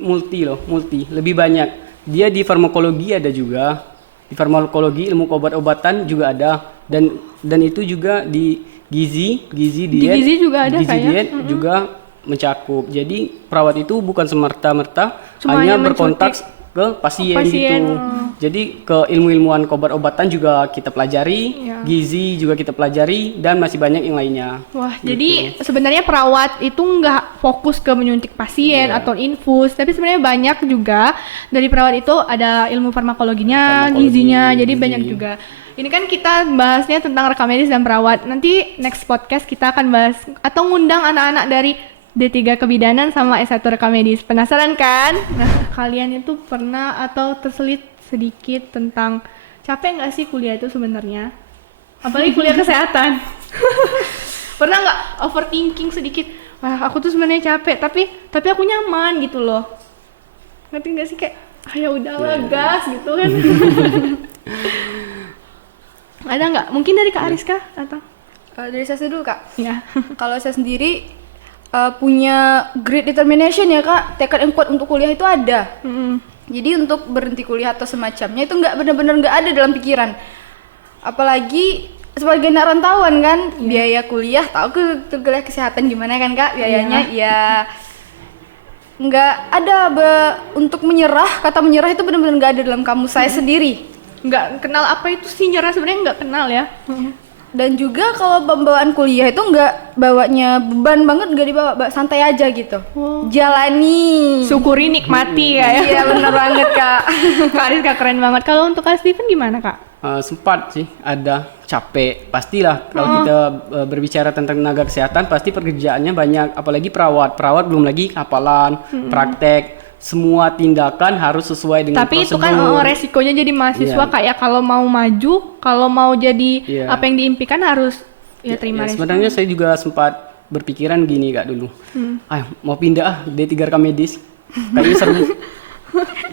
lebih banyak. Dia di farmakologi ada juga, di farmakologi ilmu obat-obatan juga ada, dan itu juga di gizi diet, gizi juga ada gizi kayak? diet juga mencakup. Jadi perawat itu bukan semerta-merta Cuma hanya hanya berkontak ke pasien gitu. Jadi ke ilmu-ilmuwan obat-obatan juga kita pelajari, Iya. gizi juga kita pelajari, dan masih banyak yang lainnya. Wah, Gitu. jadi sebenarnya perawat itu nggak fokus ke menyuntik pasien Iya. atau infus, tapi sebenarnya banyak juga dari perawat itu ada ilmu farmakologinya, Farmakologi, gizinya, jadi gizi. banyak juga. Ini kan kita bahasnya tentang rekam medis dan perawat. Nanti next podcast kita akan bahas atau ngundang anak-anak dari D3 kebidanan sama S1 rekam medis. Penasaran kan? Nah, kalian itu pernah atau terselit sedikit tentang capek nggak sih kuliah itu sebenarnya? Apalagi kuliah kesehatan. Pernah nggak overthinking sedikit? Wah, aku tuh sebenarnya capek, tapi aku nyaman gitu loh. Ngerti nggak sih kayak, ya udahlah gas gitu kan? Ada nggak? Mungkin dari Kak Ariska atau? Dari saya dulu Kak. Ya. Kalau saya sendiri punya great determination ya Kak, tekad yang kuat untuk kuliah itu ada. Jadi untuk berhenti kuliah atau semacamnya itu benar-benar nggak ada dalam pikiran. Apalagi sebagai anak rantauan kan, biaya kuliah tahu ke kuliah kesehatan gimana kan Kak, biayanya ya nggak ada untuk menyerah, kata menyerah itu benar-benar nggak ada dalam kamus saya sendiri. Nggak kenal apa itu sih nyerah, sebenarnya nggak kenal ya. Dan juga kalau pembawaan kuliah itu nggak bawanya beban banget, nggak dibawa, santai aja gitu. Jalani. Syukuri, nikmati ya. Iya benar banget Kak. Kak Rizka keren banget. Kalau untuk Kak Steven gimana Kak? Sempat sih ada capek pastilah kalau kita berbicara tentang tenaga kesehatan pasti pekerjaannya banyak, apalagi perawat belum lagi hafalan, praktek, semua tindakan harus sesuai dengan tapi prosedur. itu kan resikonya jadi mahasiswa kayak kalau mau maju, kalau mau jadi apa yang diimpikan harus terima resiko. Sebenarnya saya juga sempat berpikiran gini Kak dulu, mau pindah D3 rekam medis kayaknya seru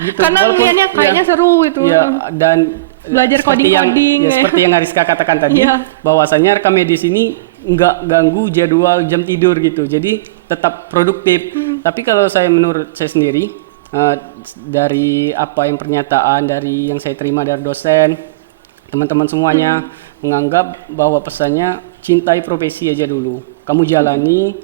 gitu. Karena lihatnya kayaknya seru itu. Iya, dan belajar coding-coding seperti yang Ariska katakan tadi, bahwasanya rekam medis ini nggak ganggu jadwal jam tidur gitu, jadi tetap produktif. Tapi kalau menurut saya sendiri, dari apa yang pernyataan dari yang saya terima dari dosen, teman-teman semuanya menganggap bahwa pesannya cintai profesi aja dulu, kamu jalani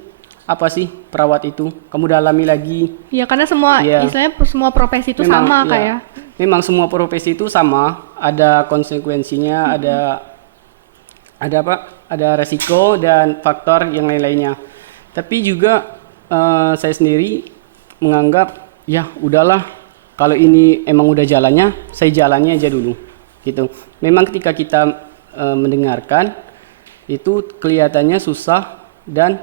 apa sih perawat itu, kamu dalami lagi. Ya karena semua istilahnya semua profesi itu sama kayak. Memang semua profesi itu sama, ada konsekuensinya, ada resiko dan faktor yang lain-lainnya. Tapi juga saya sendiri menganggap ya udahlah, kalau ini emang udah jalannya, saya jalani aja dulu gitu. Memang ketika kita mendengarkan itu kelihatannya susah dan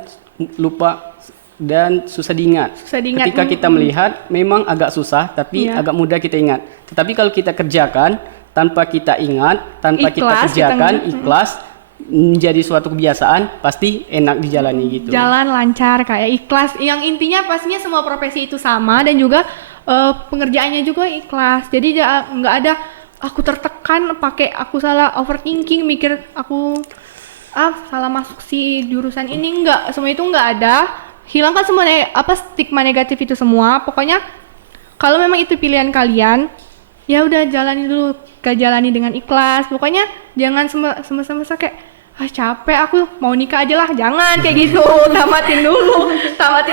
lupa dan susah diingat. Ketika kita melihat memang agak susah tapi agak mudah kita ingat. Tetapi kalau kita kerjakan tanpa kita ingat, tanpa kita kerjakan, ikhlas menjadi suatu kebiasaan, pasti enak dijalani gitu. Jalan lancar kayak ikhlas. Yang intinya pastinya semua profesi itu sama dan juga pengerjaannya juga ikhlas. Jadi nggak ada aku tertekan pakai aku salah overthinking mikir aku salah masuk si jurusan ini, enggak, semua itu enggak ada. Hilangkan semua stigma negatif itu semua. Pokoknya kalau memang itu pilihan kalian, ya udah jalani dulu, jalani dengan ikhlas. Pokoknya jangan semesta kayak capek aku mau nikah aja lah, jangan kayak gitu. tamatin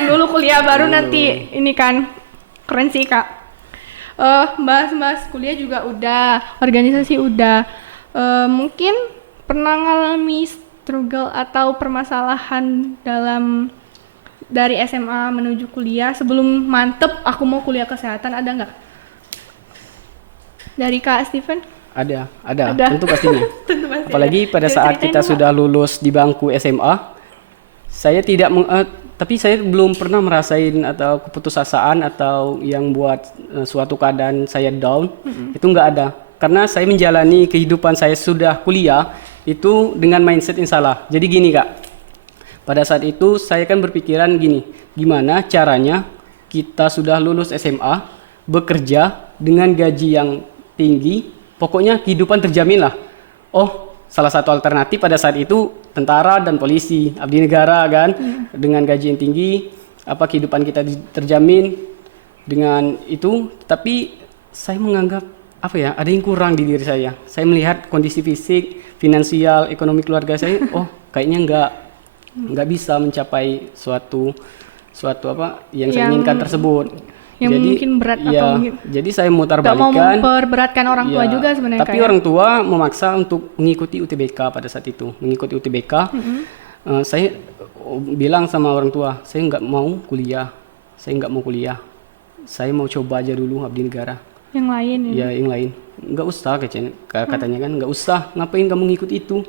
dulu kuliah baru nanti ini kan. Keren sih Kak. Bahas kuliah juga udah, organisasi udah. Mungkin pernah ngalami struggle atau permasalahan dari SMA menuju kuliah sebelum mantep aku mau kuliah kesehatan, ada nggak? Dari Kak Steven? Ada. Tentu pastinya. Apalagi pada saat kita sudah lulus di bangku SMA, saya tapi saya belum pernah merasain atau keputusasaan atau yang buat suatu keadaan saya down, itu nggak ada. Karena saya menjalani kehidupan saya sudah kuliah itu dengan mindset yang salah. Jadi gini Kak, pada saat itu saya kan berpikiran gini, gimana caranya kita sudah lulus SMA, bekerja dengan gaji yang tinggi, pokoknya kehidupan terjamin lah. Oh, salah satu alternatif pada saat itu tentara dan polisi, abdi negara kan, dengan gaji yang tinggi, kehidupan kita terjamin dengan itu. Tapi saya menganggap ada yang kurang di diri saya. Saya melihat kondisi fisik, finansial, ekonomi keluarga saya, kayaknya nggak bisa mencapai suatu yang saya inginkan tersebut. Yang jadi, mungkin berat atau mungkin. Jadi saya mutar balikan. Gak mau memperberatkan orang tua juga sebenarnya. Tapi orang tua memaksa untuk mengikuti UTBK pada saat itu. Mengikuti UTBK, saya bilang sama orang tua, saya nggak mau kuliah. Saya mau coba aja dulu abdi negara. Yang lain ya? Ya, yang lain. Nggak usah katanya kan, nggak usah. Ngapain kamu ngikut itu?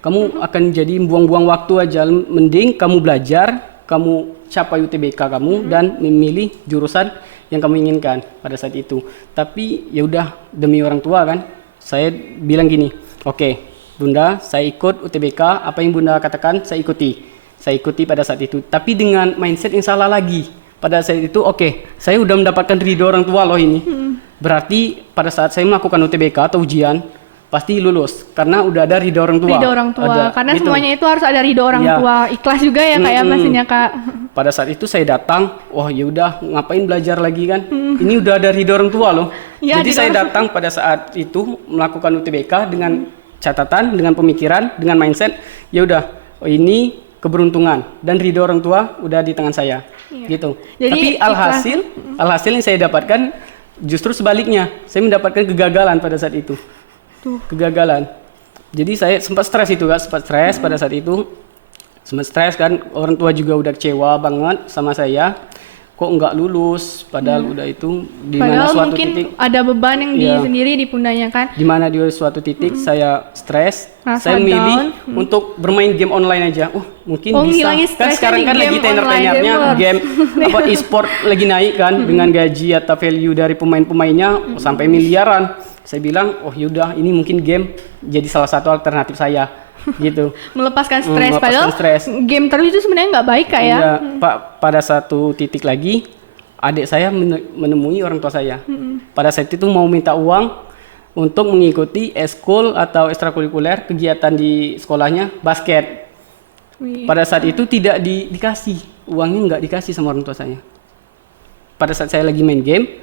Kamu akan jadi buang-buang waktu aja. Mending kamu belajar, kamu capai UTBK kamu dan memilih jurusan yang kamu inginkan pada saat itu. Tapi ya udah, demi orang tua kan, saya bilang gini, oke, Bunda, saya ikut UTBK, apa yang Bunda katakan saya ikuti pada saat itu. Tapi dengan mindset yang salah lagi. Pada saat itu saya udah mendapatkan ridho orang tua loh ini. Berarti pada saat saya melakukan UTBK atau ujian pasti lulus karena udah ada ridho orang tua. Karena gitu. Semuanya itu harus ada ridho orang tua. Ikhlas juga ya kayak pastinya Kak. Pada saat itu saya datang, ya udah ngapain belajar lagi kan? Ini udah ada ridho orang tua loh. Jadi saya datang pada saat itu melakukan UTBK dengan catatan, dengan pemikiran, dengan mindset, ya udah, oh ini keberuntungan dan ridho orang tua udah di tangan saya, gitu. Jadi Tapi alhasil yang saya dapatkan justru sebaliknya, saya mendapatkan kegagalan pada saat itu, kegagalan. Jadi saya sempat stres itu kan, sempat stres pada saat itu, sempat stres kan, orang tua juga udah kecewa banget sama saya. Kok nggak lulus, padahal udah itu di mana Padahal suatu mungkin titik, ada beban yang sendiri di pundaknya kan. di mana di suatu titik saya stres, Rasa saya down. milih untuk bermain game online aja. Mungkin bisa. Ngilangin Kan stresnya sekarang di kan game lagi online, tenar-tenarnya gamer. game apa e-sport lagi naik kan, dengan gaji atau value dari pemain-pemainnya sampai miliaran. Saya bilang, oh yaudah ini mungkin game jadi salah satu alternatif saya, gitu. Melepaskan stres, melepaskan padahal stres. game terus itu sebenarnya nggak baik Kak ya. Iya, Pak, pada satu titik lagi adik saya menemui orang tua saya. Pada saat itu mau minta uang untuk mengikuti eskul atau ekstrakurikuler kegiatan di sekolahnya basket. Wih. Pada saat itu tidak dikasih, uangnya nggak dikasih sama orang tua saya. Pada saat saya lagi main game,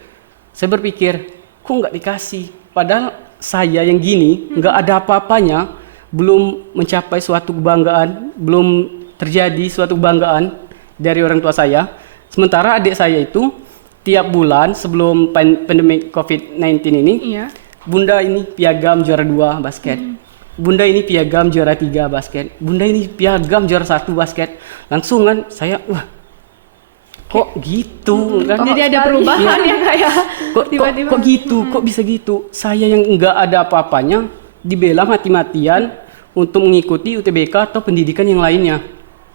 saya berpikir, kok nggak dikasih? Padahal saya yang gini, nggak ada apa-apanya, belum mencapai suatu kebanggaan, belum terjadi suatu kebanggaan dari orang tua saya. Sementara adik saya itu tiap bulan sebelum pandemi COVID-19 ini, Iya. Bunda ini piagam juara 2 basket. Bunda ini piagam juara 3 basket. Bunda ini piagam juara 1 basket. Langsung kan saya, wah, kok gitu kan? Jadi ada perubahan ya Kak ya. Tiba-tiba. Kok gitu? Kok bisa gitu? Saya yang enggak ada apa-apanya dibela mati-matian untuk mengikuti UTBK atau pendidikan yang lainnya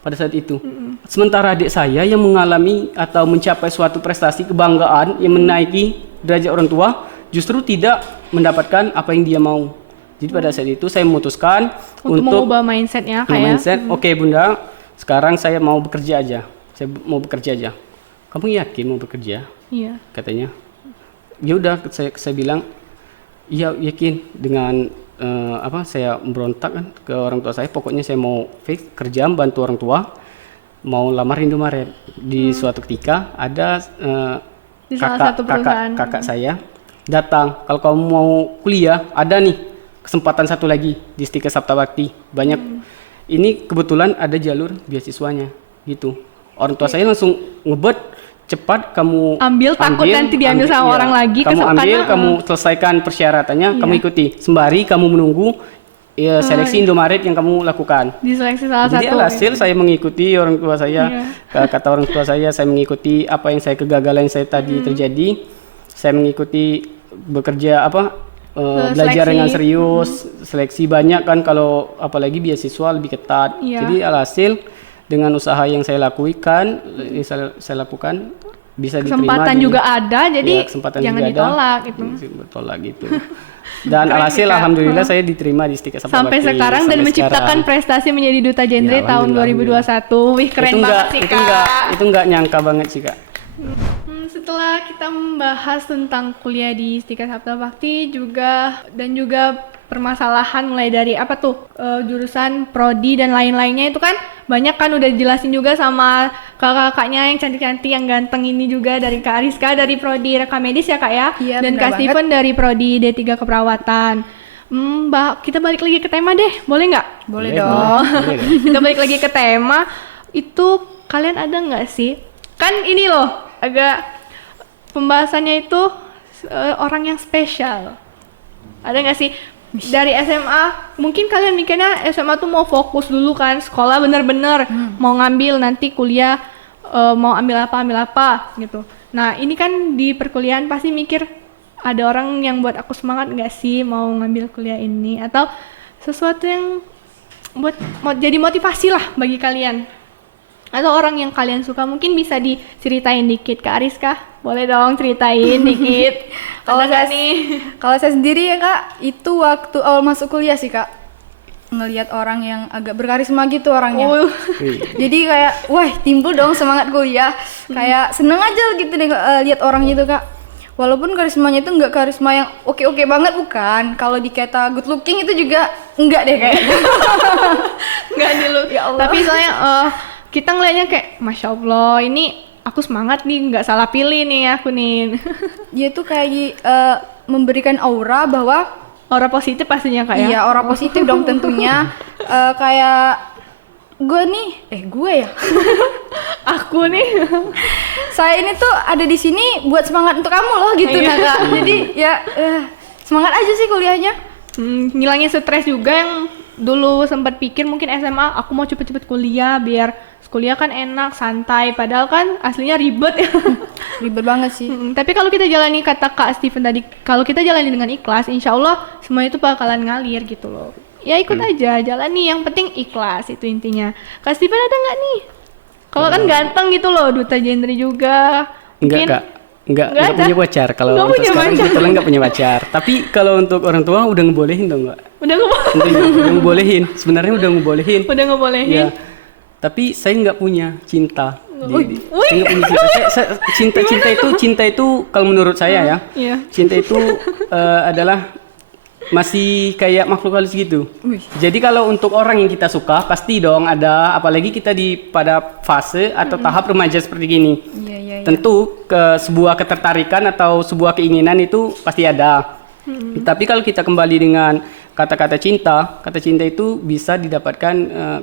pada saat itu. Sementara adik saya yang mengalami atau mencapai suatu prestasi kebanggaan yang menaiki derajat orang tua justru tidak mendapatkan apa yang dia mau. Jadi pada saat itu saya memutuskan Untuk untuk mengubah mindsetnya Kak ya. mindset, oke Bunda, sekarang saya mau bekerja aja. Saya mau bekerja aja. Kamu yakin mau bekerja? Iya. Katanya. Ya udah, saya bilang, iya yakin. Dengan saya memberontak kan ke orang tua saya. Pokoknya saya mau fix kerja, bantu orang tua, mau lamar Indomaret. Di suatu ketika ada Di salah satu perusahaan. kakak saya datang. Kalau kamu mau kuliah, ada nih kesempatan satu lagi di Stika Sapta Bakti. Banyak. Ini kebetulan ada jalur beasiswanya, gitu. Orang tua saya langsung ngebet, cepat kamu Ambil, takut nanti diambil sama iya. orang lagi, Kamu ambil, karena- kamu selesaikan persyaratannya, kamu ikuti. Sembari kamu menunggu seleksi Indomaret yang kamu lakukan. Diseleksi salah Jadi satu. alhasil saya mengikuti orang tua saya, kata orang tua saya mengikuti apa yang saya kegagalan yang saya tadi terjadi. Saya mengikuti bekerja belajar dengan serius, seleksi banyak kan, kalau apalagi beasiswa lebih ketat. Iya. Jadi alhasil dengan usaha yang saya lakukan, saya lakukan bisa diterima. Kesempatan juga ada, jadi Ya, kesempatan jangan juga ditolak ada. gitu. Bertolak gitu. Dan alhasil alhamdulillah saya diterima di Stika Sapta Sampai Bakti sekarang dan sampai menciptakan sekarang. prestasi menjadi duta genre Ya, tahun alhamdulillah, 2021. Wih, keren banget sih Kak. Itu enggak nyangka banget sih Kak. Setelah kita membahas tentang kuliah di Stika Sapta Bakti juga permasalahan mulai dari jurusan prodi dan lain-lainnya itu kan banyak kan udah dijelasin juga sama kakak-kakaknya yang cantik-cantik yang ganteng ini juga, dari Kak Ariska dari prodi rekam medis ya Kak ya, Iya, dan benar Kak banget. Steven dari prodi D3 keperawatan. Kita balik lagi ke tema deh, boleh nggak? Boleh Boleh, dong. boleh dong. Kita balik lagi ke tema itu, kalian ada nggak sih, kan ini loh agak pembahasannya itu orang yang spesial, ada nggak sih dari SMA? Mungkin kalian mikirnya SMA tuh mau fokus dulu kan, sekolah bener-bener mau ngambil nanti kuliah, mau ambil apa gitu. Nah ini kan di perkuliahan pasti mikir, ada orang yang buat aku semangat nggak sih mau ngambil kuliah ini, atau sesuatu yang buat jadi motivasi lah bagi kalian, atau orang yang kalian suka. Mungkin bisa diceritain dikit. Kak Ariska, boleh dong ceritain dikit. Kalau Ada nggak saya nih? Kalau saya sendiri ya Kak, itu waktu awal masuk kuliah sih Kak, ngelihat orang yang agak berkarisma gitu orangnya. Jadi kayak, wah timbul dong semangat kuliah. Kayak seneng aja gitu deh lihat orang itu Kak. Walaupun karismanya itu nggak karisma yang oke-oke banget, bukan. Kalau dikata good looking itu juga enggak deh kayaknya. Nggak nih lu. Ya Allah. Tapi soalnya kita ngeliatnya kayak, Masya Allah, ini aku semangat nih, nggak salah pilih nih aku nih. Dia tuh kayak memberikan aura bahwa Aura positif pastinya Kak ya. Iya, aura positif dong tentunya. Kayak gue nih, gue ya. Aku nih. Saya ini tuh ada di sini buat semangat untuk kamu loh gitu Iya. nah Kak. Jadi ya semangat aja sih kuliahnya. Ngilangin stres juga yang dulu sempat pikir mungkin SMA aku mau cepet-cepet kuliah biar kuliah kan enak, santai, padahal kan aslinya ribet ya. Ribet banget sih. Tapi kalau kita jalani kata Kak Steven tadi, kalau kita jalani dengan ikhlas, insya Allah semua itu bakalan ngalir gitu loh. Ya ikut aja, jalani, yang penting ikhlas, itu intinya. Kak Steven ada nggak nih? Kalau kan ganteng gitu loh, duta genre juga. Enggak, Kak. Enggak ada. punya pacar. Kalau Nggak untuk punya sekarang pacar. kebetulan enggak punya pacar. Tapi kalau untuk orang tua udah ngebolehin dong, Kak. Udah nggak Udah ngebolehin. Sebenarnya udah ngebolehin. udah ngebolehin. Ya. Tapi saya nggak punya cinta. Wih. Saya nggak punya cinta. Cinta itu kalau menurut saya ya, Iya. cinta itu adalah masih kayak makhluk halus gitu. Wih. Jadi kalau untuk orang yang kita suka pasti dong ada, apalagi kita pada fase atau tahap remaja seperti gini. Iya. Tentu sebuah ketertarikan atau sebuah keinginan itu pasti ada. Tapi kalau kita kembali dengan kata cinta itu bisa didapatkan,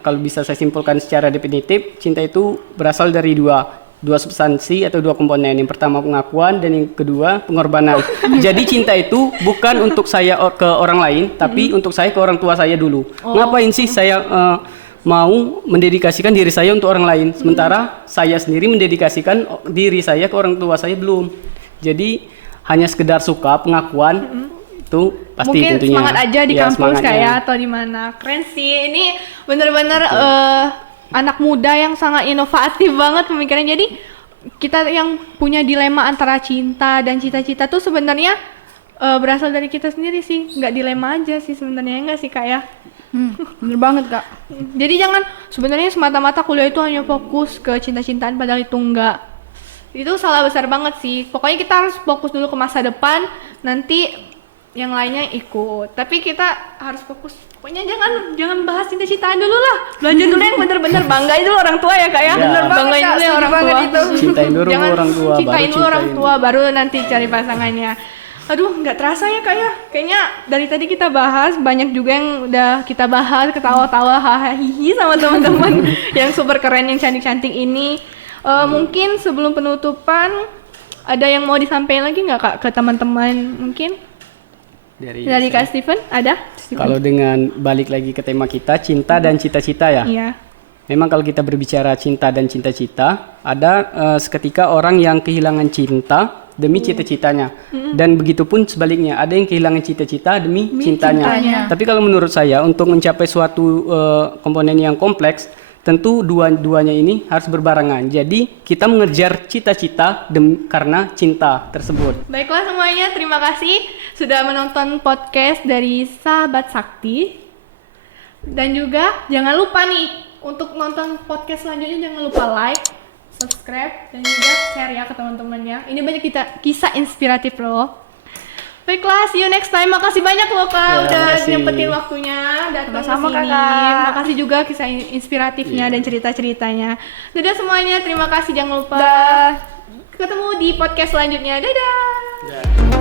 kalau bisa saya simpulkan secara definitif, cinta itu berasal dari dua substansi atau dua komponen. Yang pertama pengakuan dan yang kedua pengorbanan. Jadi cinta itu bukan untuk saya ke orang lain, tapi untuk saya ke orang tua saya dulu. Ngapain sih saya mau mendedikasikan diri saya untuk orang lain, sementara saya sendiri mendedikasikan diri saya ke orang tua saya belum. Jadi hanya sekedar suka pengakuan itu pasti Mungkin tentunya semangat aja di ya, kampus semangatnya. kayak atau di mana. Keren sih, ini bener-bener anak muda yang sangat inovatif banget pemikirannya. Jadi kita yang punya dilema antara cinta dan cita-cita tuh sebenarnya berasal dari kita sendiri sih, nggak dilema aja sih sebenarnya, enggak sih Kak ya? Bener banget Kak. Jadi jangan sebenarnya semata-mata kuliah itu hanya fokus ke cinta-cintaan, padahal itu enggak. Itu salah besar banget sih. Pokoknya kita harus fokus dulu ke masa depan, nanti yang lainnya ikut. Tapi kita harus fokus. Pokoknya jangan bahas cinta-cintaan dulu lah. Belajar dulu yang bener-bener, banggain dulu orang tua ya Kak ya. Ya. Bener banget, Banggain Kak. dulu yang Setuju orang banget tua. itu. Cintain dulu Jangan orang tua, cintain dulu orang cintain. tua, baru nanti cari pasangannya. Aduh, nggak terasa ya Kak ya. Kayaknya dari tadi kita bahas, banyak juga yang udah kita bahas, ketawa-tawa, hahaha sama teman-teman yang super keren, yang cantik-cantik ini. Mungkin sebelum penutupan, ada yang mau disampaikan lagi nggak Kak ke teman-teman mungkin? Dari Kak Steven, ada? Kalau dengan balik lagi ke tema kita, cinta dan cita-cita ya. Iya. Memang kalau kita berbicara cinta dan cita-cita, ada seketika orang yang kehilangan cinta demi cita-citanya. Dan begitupun sebaliknya, ada yang kehilangan cita-cita demi cintanya. Tapi kalau menurut saya, untuk mencapai suatu komponen yang kompleks, tentu dua-duanya ini harus berbarengan. Jadi kita mengejar cita-cita karena cinta tersebut. Baiklah semuanya, terima kasih sudah menonton podcast dari Sahabat Sakti. Dan juga jangan lupa nih, untuk nonton podcast selanjutnya jangan lupa like, subscribe, dan juga share ya ke teman-temannya. Ini banyak kisah inspiratif loh. Baiklah, see you next time. Makasih banyak loh Kak, Ya, udah makasih. nyempetin waktunya datang ke Sama-sama, sini. Kakak. Makasih juga kisah inspiratifnya dan cerita-ceritanya. Dadah semuanya, terima kasih. Jangan lupa Dah. ketemu di podcast selanjutnya. Dadah.